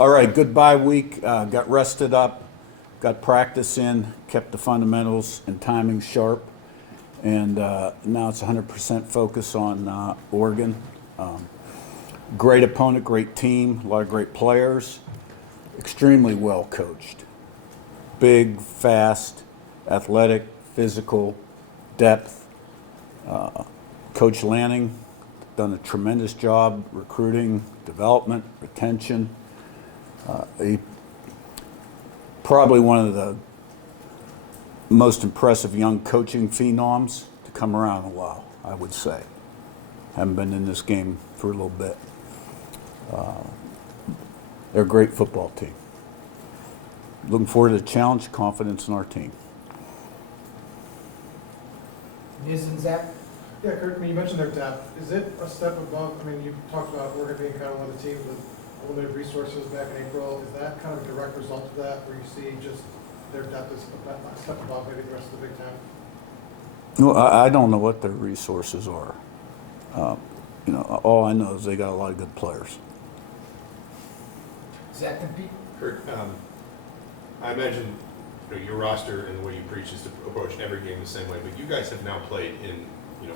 All right, good bye week. Got rested up, got practice in, kept the fundamentals and timing sharp, and now it's 100% focus on Oregon. Great opponent, great team, a lot of great players, extremely well coached. Big, fast, athletic, physical, depth. Coach Lanning done a tremendous job recruiting, development, retention. He probably one of the most impressive young coaching phenoms to come around in a while, I would say. Haven't been in this game for a little bit. They're a great football team. Looking forward to the challenge, confidence in our team. News and Zach? Yeah, Curt, I mean, you mentioned their depth. Is it a step above, I mean, you talked about Oregon being kind of one of the teams with limited resources back in April. Is that kind of a direct result of that, where you see just their depth is a step above maybe the rest of the Big Ten? Well, I don't know what their resources are. All I know is they got a lot of good players. Zach and Pete? Curt, I imagine your roster and the way you preach is to approach every game the same way, but you guys have now played in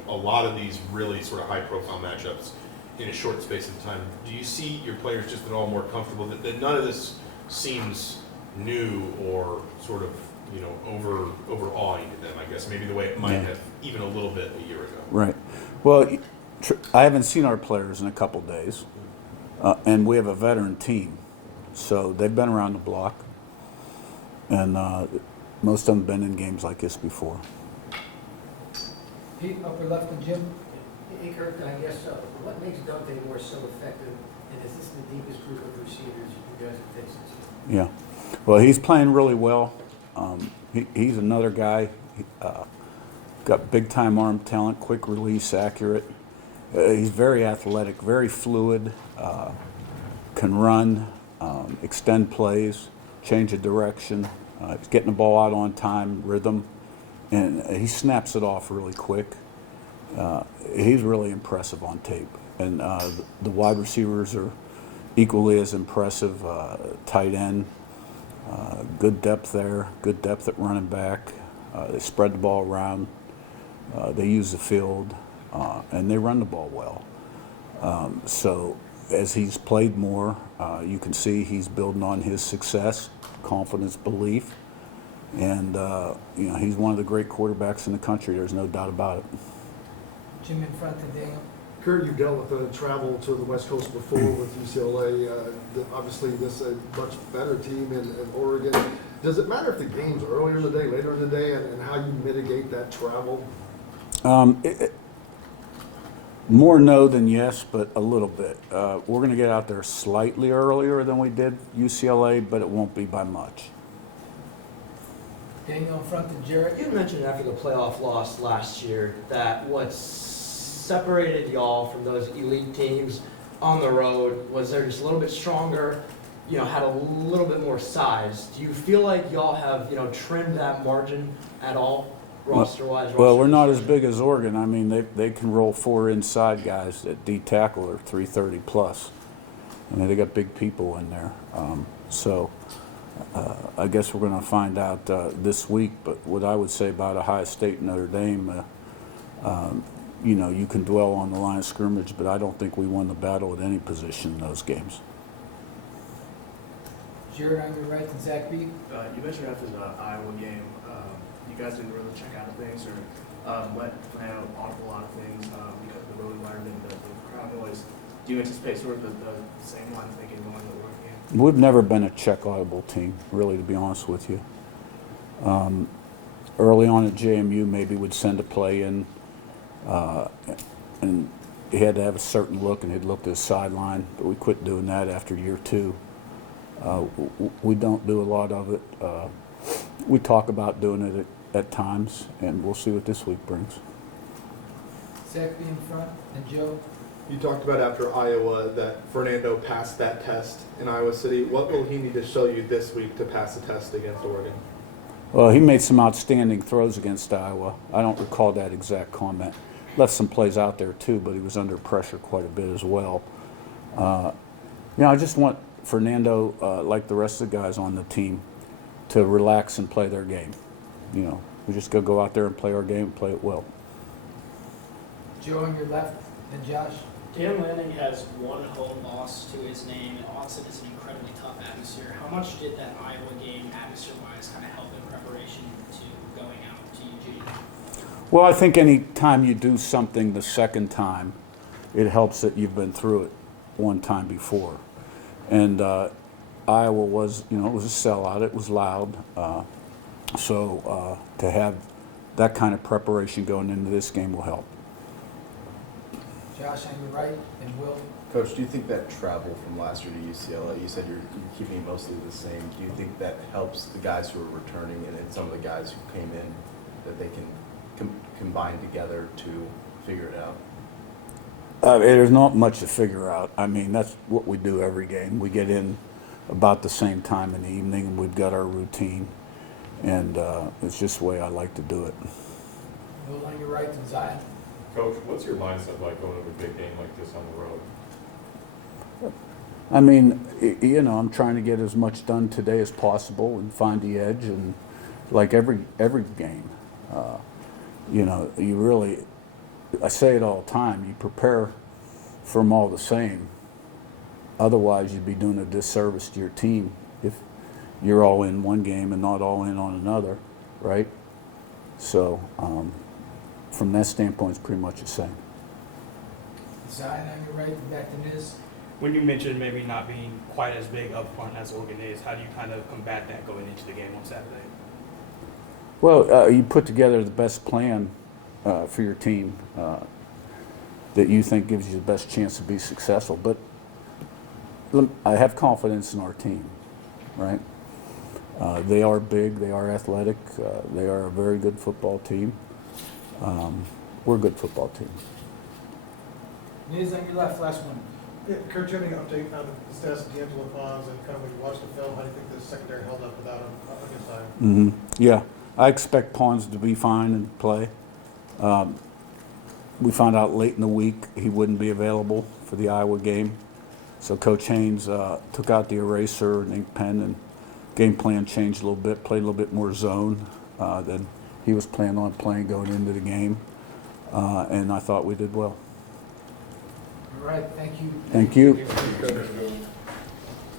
a lot of these really sort of high-profile matchups in a short space of time. Do you see your players just at all more comfortable that none of this seems new or sort of overawing to them? I guess maybe the way it might have even a little bit a year ago. Right. Well, I haven't seen our players in a couple days, and we have a veteran team, so they've been around the block, and most of them have been in games like this before. Pete, upper left and Jim? Hey, Curt, I guess what makes Dante Moore so effective, and is this the deepest group of receivers you guys have faced this year? Yeah. Well, he's playing really well. He's another guy. Got big-time arm talent, quick release, accurate. He's very athletic, very fluid, can run, extend plays, change of direction. He's getting the ball out on time, rhythm, and he snaps it off really quick. He's really impressive on tape. And the wide receivers are equally as impressive. Tight end, good depth there, good depth at running back. They spread the ball around. They use the field, and they run the ball well. So as he's played more, you can see he's building on his success, confidence, belief. And, he's one of the great quarterbacks in the country. There's no doubt about it. Jim in front and Daniel? Curt, you dealt with the travel to the West Coast before with UCLA. Obviously, this is a much better team in Oregon. Does it matter if the game's earlier in the day, later in the day, and how you mitigate that travel? More no than yes, but a little bit. We're going to get out there slightly earlier than we did UCLA, but it won't be by much. Daniel in front and Jared? You mentioned after the playoff loss last year that what separated y'all from those elite teams on the road was they're just a little bit stronger, had a little bit more size. Do you feel like y'all have, trimmed that margin at all, roster-wise? Well, we're not as big as Oregon. I mean, they can roll 4 inside guys at D tackle or 330 plus. I mean, they got big people in there. I guess we're going to find out this week. But what I would say about Ohio State and Notre Dame, you can dwell on the line of scrimmage, but I don't think we won the battle at any position in those games. Jared on your right and Zach B? You mentioned after the Iowa game, you guys didn't really check out of things or let plan out an awful lot of things because of the road environment, the crowd noise. Do you anticipate sort of the same line of thinking going into the Oregon game? We've never been a check audible team, really, to be honest with you. Early on at JMU, maybe we'd send a play in, and he had to have a certain look, and he'd look to the sideline, but we quit doing that after year 2. We don't do a lot of it. We talk about doing it at times, and we'll see what this week brings. Zach B in front and Joe? You talked about after Iowa that Fernando passed that test in Iowa City. What will he need to show you this week to pass the test against Oregon? Well, he made some outstanding throws against Iowa. I don't recall that exact comment. Left some plays out there too, but he was under pressure quite a bit as well. I just want Fernando, like the rest of the guys on the team, to relax and play their game. You know, we just go out there and play our game and play it well. Joe on your left, and Josh. Dan Lanning has one home loss to his name, and Austin is an incredibly tough atmosphere. How much did that Iowa game, atmosphere-wise, kind of help in preparation to going out to Eugene? Well, I think any time you do something the second time, it helps that you've been through it one time before. And Iowa was, you know, it was a sellout. It was loud. So to have that kind of preparation going into this game will help. Josh on your right, and Will. Coach, do you think that travel from last year to UCLA, you said you're keeping it mostly the same, do you think that helps the guys who are returning and then some of the guys who came in, that they can combine together to figure it out? There's not much to figure out. I mean, that's what we do every game. We get in about the same time in the evening, and we've got our routine, and it's just the way I like to do it. Will on your right, and Zion. Coach, what's your mindset like going to a big game like this on the road? I mean, you know, I'm trying to get as much done today as possible and find the edge, and like every game, you know, you really, I say it all the time, you prepare for them all the same. Otherwise, you'd be doing a disservice to your team if you're all in one game and not all in on another, right? So, from that standpoint, it's pretty much the same. Zion on your right, and back to Niz. When you mentioned maybe not being quite as big up front as Oregon is, how do you kind of combat that going into the game on Saturday? Well, you put together the best plan for your team that you think gives you the best chance to be successful. But I have confidence in our team, right? They are big, they are athletic, they are a very good football team. We're a good football team. Niz on your left, last one. Yeah, Curt, do you have any update on the status of D'Angelo Bonds and kind of when you watch the film, how do you think the secondary held up without him up against Iowa? Yeah, I expect Pons to be fine and play. We found out late in the week he wouldn't be available for the Iowa game. So Coach Haynes took out the eraser and ink pen, and game plan changed a little bit, played a little bit more zone than he was planning on playing going into the game. And I thought we did well. All right, thank you. Thank you. Thank you.